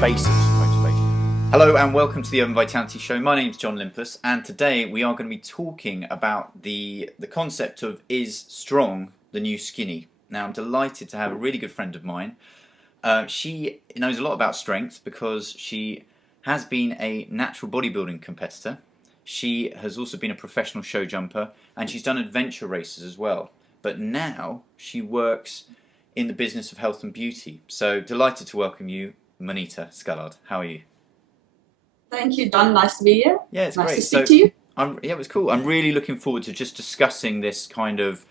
basics of motivation. Hello and welcome to the Urban Vitality Show. My name's John Limpus, and today we are going to be talking about the concept of is strong the new skinny. Now I'm delighted to have a really good friend of mine. She knows a lot about strength because she has been a natural bodybuilding competitor. She has also been a professional show jumper, and she's done adventure races as well. But now she works in the business of health and beauty. So delighted to welcome you, Monita Scullard. How are you? Thank you, Don. Nice to be here. Yeah, it's nice great. to speak to you. Yeah, it was cool. I'm really looking forward to just discussing this kind of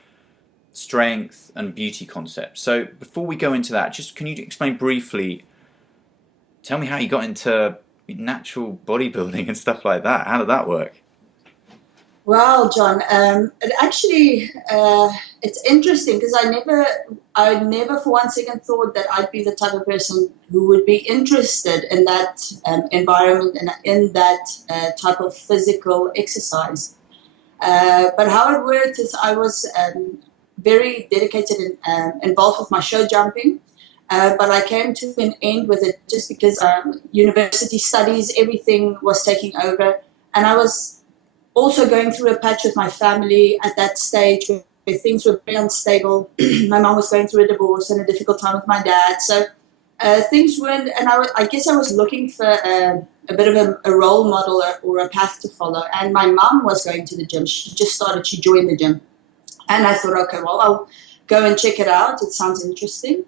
strength and beauty concept. So before we go into that, just can you explain briefly, tell me how you got into natural bodybuilding and stuff like that? How did that work? Well, John, it's interesting because I never for one second thought that I'd be the type of person who would be interested in that environment and in that type of physical exercise. But how it worked is I was very dedicated and involved with my show jumping. But I came to an end with it just because university studies, everything was taking over. And I was also going through a patch with my family at that stage where things were very unstable. My mom was going through a divorce and a difficult time with my dad. So things weren't, and I guess I was looking for a bit of a role model or a path to follow. And my mom was going to the gym. She joined the gym. And I thought, okay, well, I'll go and check it out. It sounds interesting.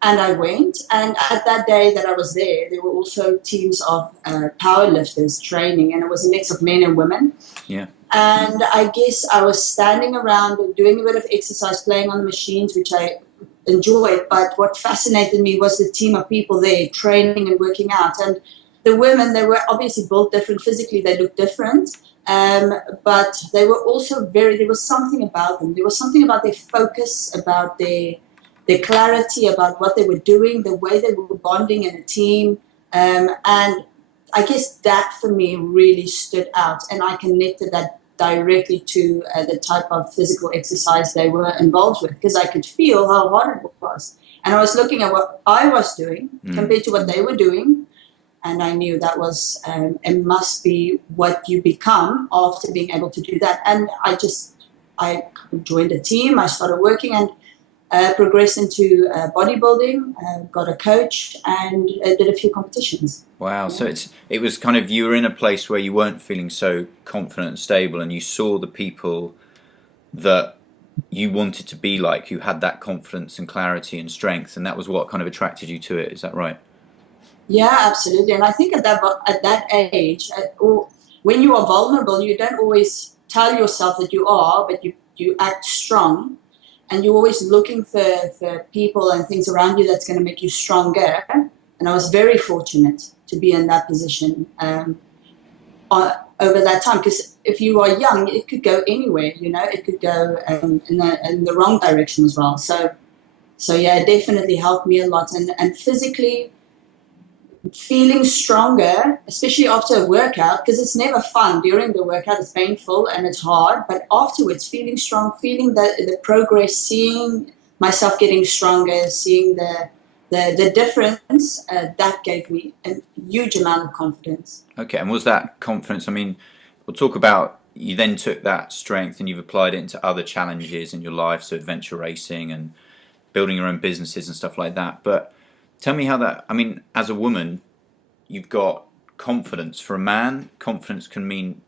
And I went, and at that day that I was there were also teams of powerlifters training, and it was a mix of men and women. Yeah. And I guess I was standing around doing a bit of exercise, playing on the machines, which I enjoyed. But what fascinated me was the team of people there training and working out. And the women, they were obviously built different physically, they looked different. But they were also there was something about them. There was something about their focus, about their clarity about what they were doing, the way they were bonding in a team. And I guess that for me really stood out, and I connected that directly to the type of physical exercise they were involved with, because I could feel how hard it was. And I was looking at what I was doing compared to what they were doing, and I knew that was, it must be what you become after being able to do that. And I joined a team, I started working, and progressed into bodybuilding, got a coach, and did a few competitions. Wow, yeah. So it was kind of, you were in a place where you weren't feeling so confident and stable, and you saw the people that you wanted to be like, who had that confidence and clarity and strength, and that was what kind of attracted you to it. Is that right? Yeah, absolutely. And I think at that age, or when you are vulnerable, you don't always tell yourself that you are, but you act strong. And you're always looking for people and things around you that's going to make you stronger. And I was very fortunate to be in that position over that time. Because if you are young, it could go anywhere, it could go in the wrong direction as well. So yeah, it definitely helped me a lot. And physically feeling stronger, especially after a workout, because it's never fun. During the workout, it's painful and it's hard, but afterwards, feeling strong, feeling the progress, seeing myself getting stronger, seeing the difference, that gave me a huge amount of confidence. Okay, and was that confidence, I mean, we'll talk about, you then took that strength and you've applied it into other challenges in your life, so adventure racing and building your own businesses and stuff like that, but tell me how that, I mean, as a woman, you've got confidence. For a man, confidence can mean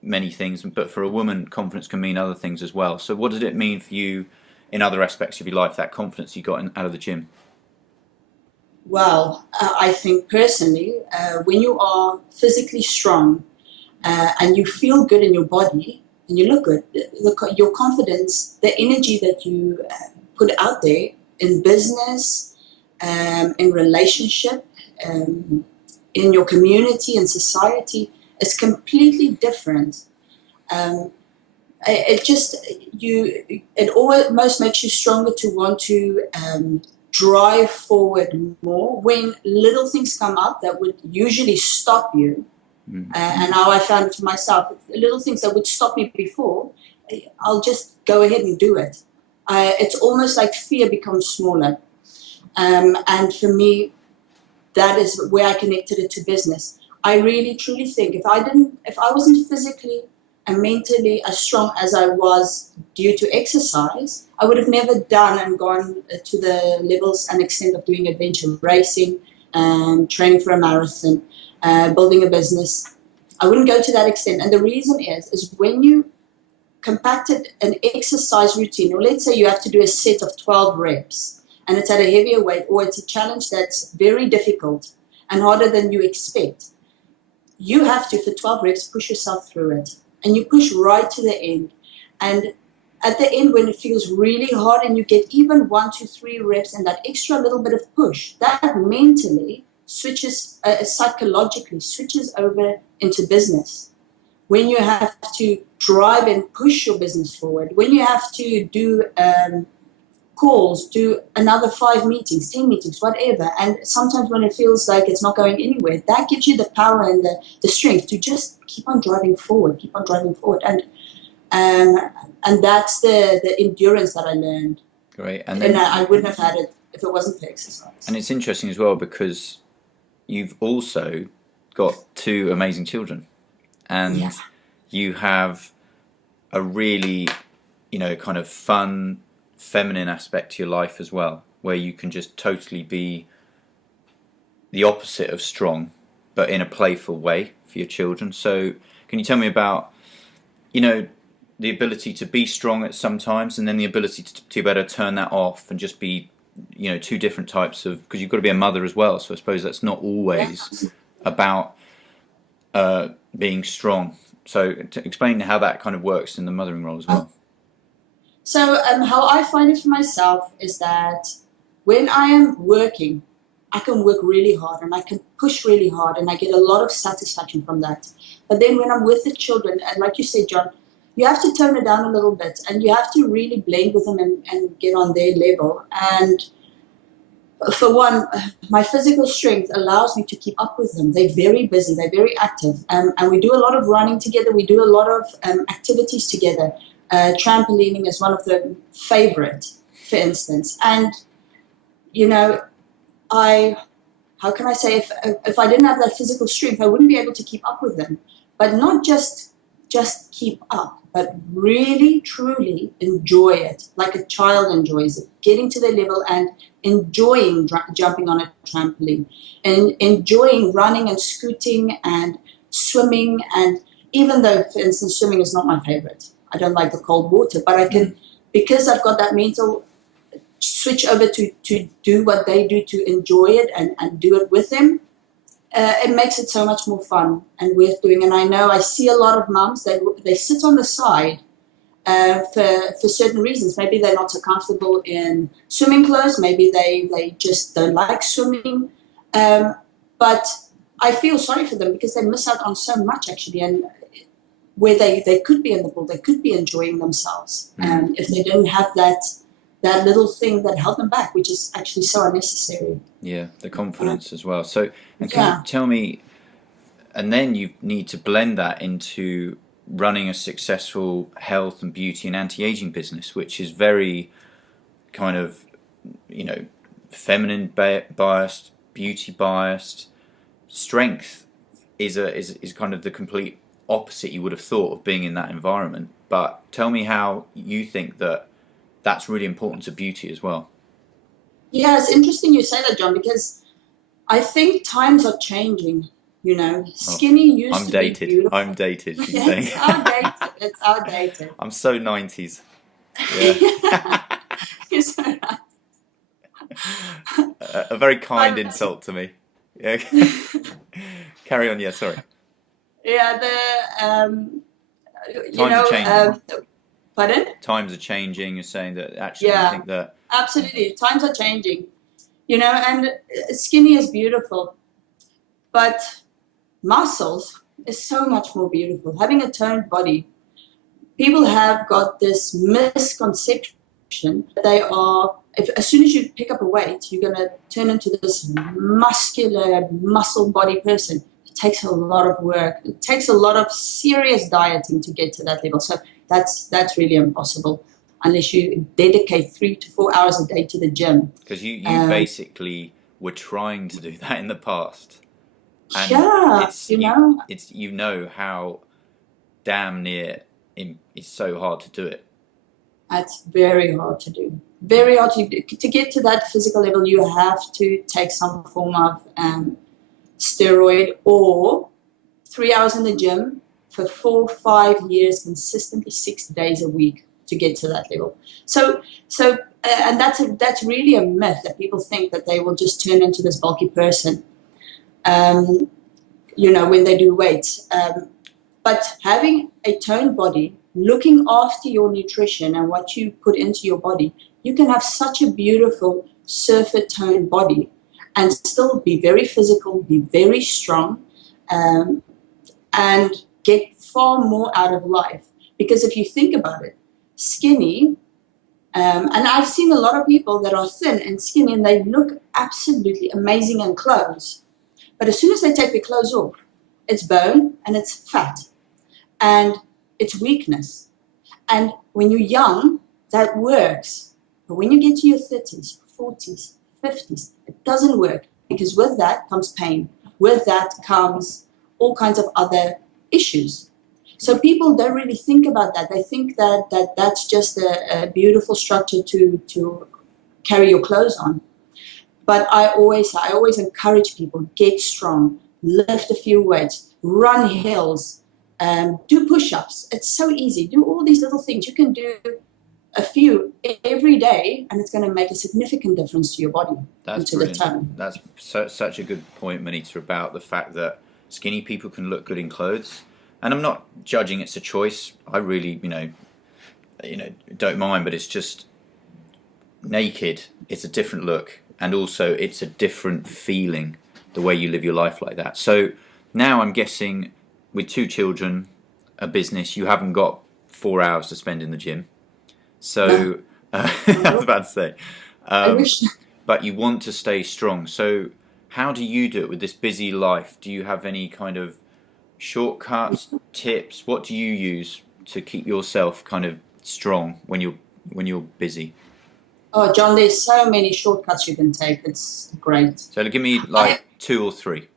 many things, but for a woman, confidence can mean other things as well. So what did it mean for you in other aspects of your life, that confidence you got out of the gym? Well, I think personally, when you are physically strong and you feel good in your body and you look good, your confidence, the energy that you put out there in business, in relationship, in your community and society, is completely different. It almost makes you stronger to want to drive forward more when little things come up that would usually stop you. And how I found it for myself, little things that would stop me before, I'll just go ahead and do it. It's almost like fear becomes smaller. And for me, that is where I connected it to business. I really truly think if I wasn't physically and mentally as strong as I was due to exercise, I would have never done and gone to the levels and extent of doing adventure racing, training for a marathon, building a business. I wouldn't go to that extent. And the reason is when you compacted an exercise routine, or let's say you have to do a set of 12 reps, and it's at a heavier weight, or it's a challenge that's very difficult and harder than you expect, you have to, for 12 reps, push yourself through it. And you push right to the end. And at the end, when it feels really hard and you get even 1, 2, 3 reps and that extra little bit of push, that mentally switches, psychologically switches over into business. When you have to drive and push your business forward, when you have to do calls, do another 5 meetings, 10 meetings, whatever. And sometimes when it feels like it's not going anywhere, that gives you the power and the strength to just keep on driving forward, keep on driving forward. And that's the endurance that I learned. Great. And I wouldn't have had it if it wasn't for exercise. And it's interesting as well because you've also got 2 amazing children. And you have a really, kind of fun, feminine aspect to your life as well, where you can just totally be the opposite of strong, but in a playful way for your children. So can you tell me about, the ability to be strong at some times and then the ability to better turn that off and just be, 2 different types of, because you've got to be a mother as well. So I suppose that's not always about being strong. So explain how that kind of works in the mothering role as well. So how I find it for myself is that when I am working, I can work really hard and I can push really hard and I get a lot of satisfaction from that. But then when I'm with the children, and like you said, John, you have to tone it down a little bit and you have to really blend with them and get on their level. And for one, my physical strength allows me to keep up with them. They're very busy, they're very active. And we do a lot of running together, we do a lot of activities together. Trampolining is one of the favorite, for instance. And, how can I say, if I didn't have that physical strength, I wouldn't be able to keep up with them. But not just keep up, but really, truly enjoy it, like a child enjoys it, getting to their level and enjoying jumping on a trampoline, and enjoying running and scooting and swimming. And even though, for instance, swimming is not my favorite, I don't like the cold water, but I can, because I've got that mental switch over to do what they do, to enjoy it and do it with them. It makes it so much more fun and worth doing. And I know I see a lot of mums, they sit on the side for certain reasons. Maybe they're not so comfortable in swimming clothes. Maybe they just don't like swimming. But I feel sorry for them because they miss out on so much actually. And where they could be in the pool, they could be enjoying themselves if they didn't have that little thing that held them back, which is actually so unnecessary. Yeah, the confidence as well. So, and can you tell me, and then you need to blend that into running a successful health and beauty and anti-aging business, which is very kind of, feminine biased, beauty biased. Strength is kind of the complete opposite you would have thought of being in that environment. But tell me how you think that's really important to beauty as well. Yeah, it's interesting you say that, John, because I think times are changing. Skinny used to be beautiful. I'm dated. It's outdated. It's outdated. I'm so 90s. Yeah. You're so right. A very kind insult to me. Yeah. Carry on. Yeah, sorry. Yeah, Times are changing. Pardon? Times are changing. You're saying that actually I think that... Absolutely. Times are changing. And skinny is beautiful. But muscles is so much more beautiful. Having a toned body, people have got this misconception that they are, as soon as you pick up a weight, you're going to turn into this muscular, muscle body person. It takes a lot of work. It takes a lot of serious dieting to get to that level. So that's really impossible unless you dedicate 3 to 4 hours a day to the gym. Because you basically were trying to do that in the past. And Yeah, it's how damn near it's so hard to do it. it's very hard to do. Very hard to do. To get to that physical level, you have to take some form of steroid or 3 hours in the gym for 4 or 5 years consistently, 6 days a week to get to that level. So and that's really a myth that people think that they will just turn into this bulky person, when they do weights. But having a toned body, looking after your nutrition and what you put into your body, you can have such a beautiful surfer toned body and still be very physical, be very strong, and get far more out of life. Because if you think about it, skinny, and I've seen a lot of people that are thin and skinny and they look absolutely amazing in clothes. But as soon as they take their clothes off, it's bone and it's fat and it's weakness. And when you're young, that works. But when you get to your 30s, 40s, 50s, it doesn't work, because with that comes pain. With that comes all kinds of other issues. So people don't really think about that. They think that's just a beautiful structure to carry your clothes on. But I always encourage people, get strong, lift a few weights, run hills, do push-ups. It's so easy. Do all these little things. You can do a few every day, and it's going to make a significant difference to your body. That's brilliant. The tone. That's such a good point, Monita, about the fact that skinny people can look good in clothes. And I'm not judging; it's a choice. I really, don't mind. But it's just naked. It's a different look, and also it's a different feeling. The way you live your life like that. So now I'm guessing, with 2 children, a business, you haven't got 4 hours to spend in the gym. So No. I was about to say, I wish. but you want to stay strong. So how do you do it with this busy life? Do you have any kind of shortcuts, tips? What do you use to keep yourself kind of strong when you're busy? Oh, John, there's so many shortcuts you can take. It's great. So give me 2 or 3.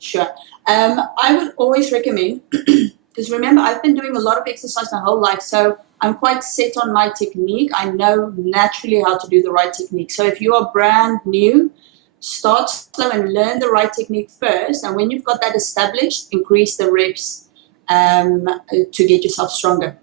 Sure. I would always recommend, because remember, I've been doing a lot of exercise my whole life, so I'm quite set on my technique. I know naturally how to do the right technique. So if you are brand new, start slow and learn the right technique first. And when you've got that established, increase the reps to get yourself stronger.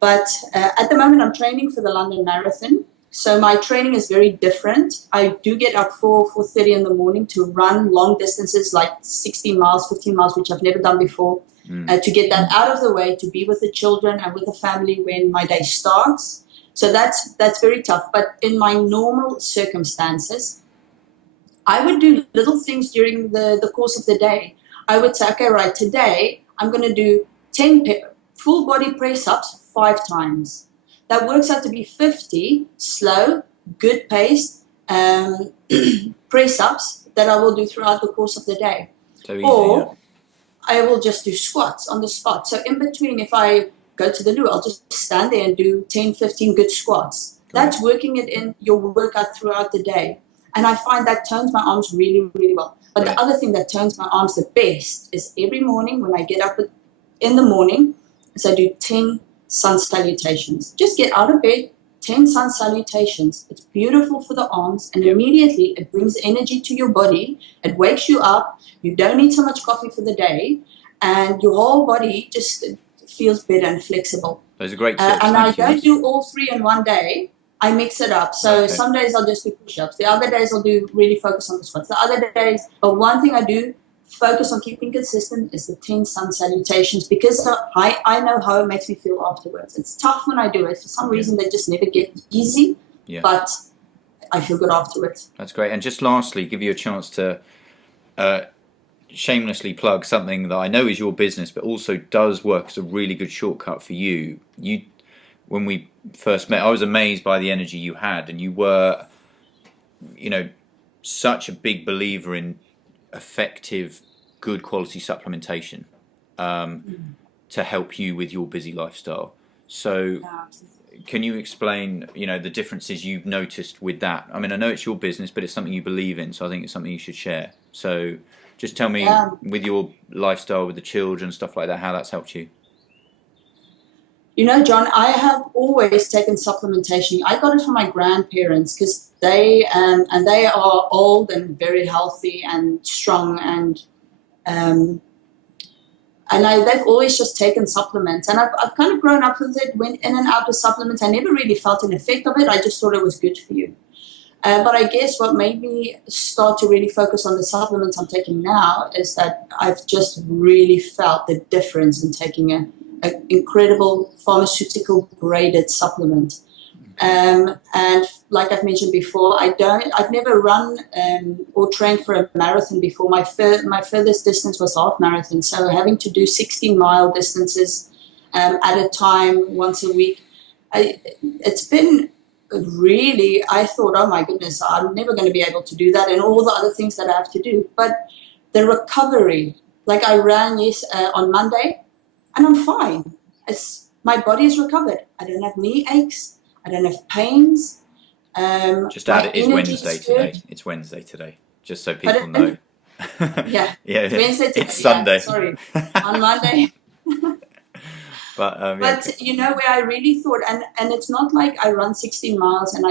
But at the moment, I'm training for the London Marathon. So my training is very different. I do get up 4:30 in the morning to run long distances like 16 miles, 15 miles, which I've never done before, to get that out of the way, to be with the children and with the family when my day starts. So that's very tough. But in my normal circumstances, I would do little things during the course of the day. I would say, okay, right, today I'm going to do 10 full body press-ups 5 times. That works out to be 50 slow, good paced press-ups that I will do throughout the course of the day. So easy, or I will just do squats on the spot. So in between, if I go to the loo, I'll just stand there and do 10, 15 good squats. That's working it in your workout throughout the day. And I find that tones my arms really, really well. But the other thing that tones my arms the best is every morning when I get up in the morning, is I do 10 sun salutations. Just get out of bed, 10 sun salutations. It's beautiful for the arms, and immediately it brings energy to your body. It wakes you up. You don't need so much coffee for the day, and your whole body just feels better and flexible. Those are great tips. And I don't do all 3 in one day. I mix it up. So some days I'll just do push-ups. The other days I'll do really focus on the squats. The other days, but one thing I do focus on keeping consistent is the 10 sun salutations, because I know how it makes me feel afterwards. It's tough when I do it. For some reason, they just never get easy, but I feel good afterwards. That's great. And just lastly, give you a chance to shamelessly plug something that I know is your business, but also does work as a really good shortcut for you. When we first met, I was amazed by the energy you had, and you were, such a big believer in effective, good quality supplementation to help you with your busy lifestyle. So can you explain, the differences you've noticed with that? I mean, I know it's your business, but it's something you believe in, so I think it's something you should share. So just tell me, with your lifestyle, with the children, stuff like that, how that's helped you. John, I have always taken supplementation. I got it from my grandparents because they are old and very healthy and strong, and they've always just taken supplements. And I've kind of grown up with it, went in and out of supplements. I never really felt an effect of it. I just thought it was good for you. But I guess what made me start to really focus on the supplements I'm taking now is that I've just really felt the difference in taking an incredible pharmaceutical graded supplement. And like I've mentioned before, I've never run or trained for a marathon before. My furthest distance was half marathon. So having to do 16-mile distances at a time once a week, it's been really, I thought, oh my goodness, I'm never going to be able to do that and all the other things that I have to do. But the recovery, like I ran on Monday and I'm fine. My body is recovered. I don't have knee aches. I don't have pains. Just add it is Wednesday today. It's Wednesday today, just so people know. Yeah, yeah, it's Wednesday today. It's Sunday. Yeah, sorry, on Monday. But where I really thought, and it's not like I run 16 miles and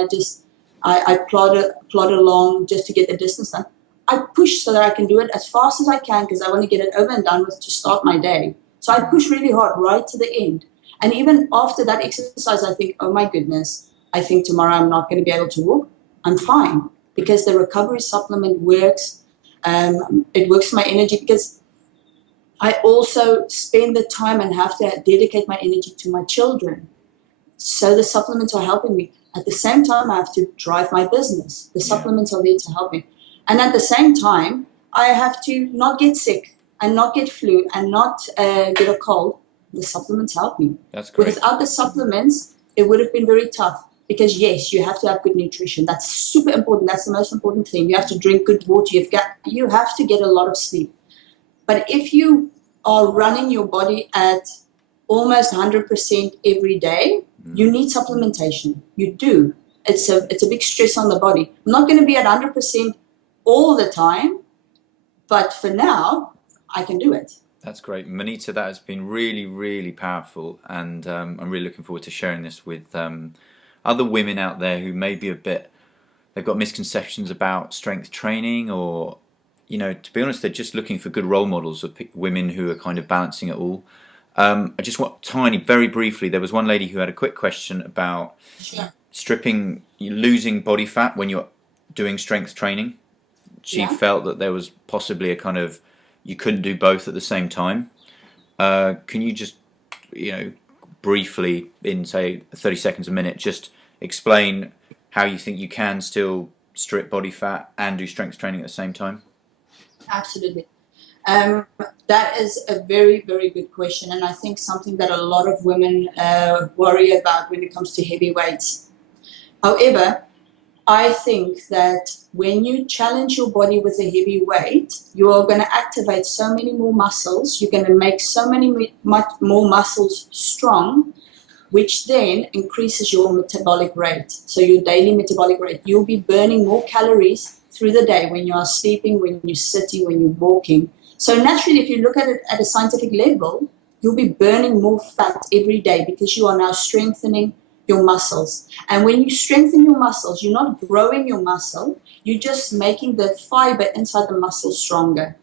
I plod along just to get the distance done. I push so that I can do it as fast as I can because I want to get it over and done with to start my day. So I push really hard right to the end. And even after that exercise, I think, oh my goodness, I think tomorrow I'm not going to be able to walk. I'm fine because the recovery supplement works. It works for my energy because I also spend the time and have to dedicate my energy to my children. So the supplements are helping me. At the same time, I have to drive my business. The supplements are there to help me. And at the same time, I have to not get sick and not get flu and not get a cold. The supplements help me. That's great. Without the supplements, it would have been very tough because, yes, you have to have good nutrition. That's super important. That's the most important thing. You have to drink good water. You have to get a lot of sleep. But if you are running your body at almost 100% every day, you need supplementation. You do. It's a big stress on the body. I'm not going to be at 100% all the time, but for now, I can do it. That's great. Monita, that has been really, really powerful, and I'm really looking forward to sharing this with other women out there who may be they've got misconceptions about strength training, or, to be honest, they're just looking for good role models of women who are kind of balancing it all. I just want very briefly, there was one lady who had a quick question about losing body fat when you're doing strength training. She felt that there was possibly a kind of, you couldn't do both at the same time. Can you just, briefly, in say 30 seconds a minute, just explain how you think you can still strip body fat and do strength training at the same time? Absolutely. That is a very, very good question, and I think something that a lot of women worry about when it comes to heavy weights. However, I think that when you challenge your body with a heavy weight, you are going to activate so many more muscles. You're going to make so many more muscles strong, which then increases your metabolic rate. So your daily metabolic rate. You'll be burning more calories through the day when you are sleeping, when you're sitting, when you're walking. So naturally, if you look at it at a scientific level, you'll be burning more fat every day because you are now strengthening your muscles. And when you strengthen your muscles, you're not growing your muscle, you're just making the fiber inside the muscle stronger.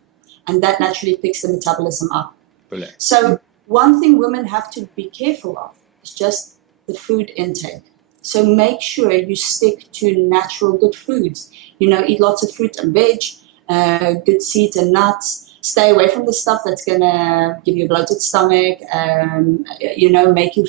And that naturally picks the metabolism up. Brilliant. So one thing women have to be careful of is just the food intake. So make sure you stick to natural good foods. Eat lots of fruit and veg, good seeds and nuts. Stay away from the stuff that's going to give you a bloated stomach, make you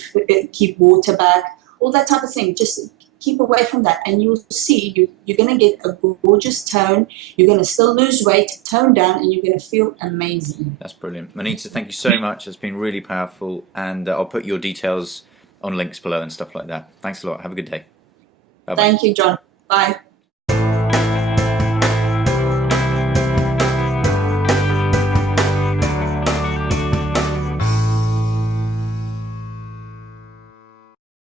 keep water back. All that type of thing, just keep away from that, and you'll see you're going to get a gorgeous tone. You're going to still lose weight, tone down, and you're going to feel amazing. That's brilliant. Monita, thank you so much. It's been really powerful, and I'll put your details on links below and stuff like that. Thanks a lot. Have a good day. Bye-bye. Thank you, John. Bye.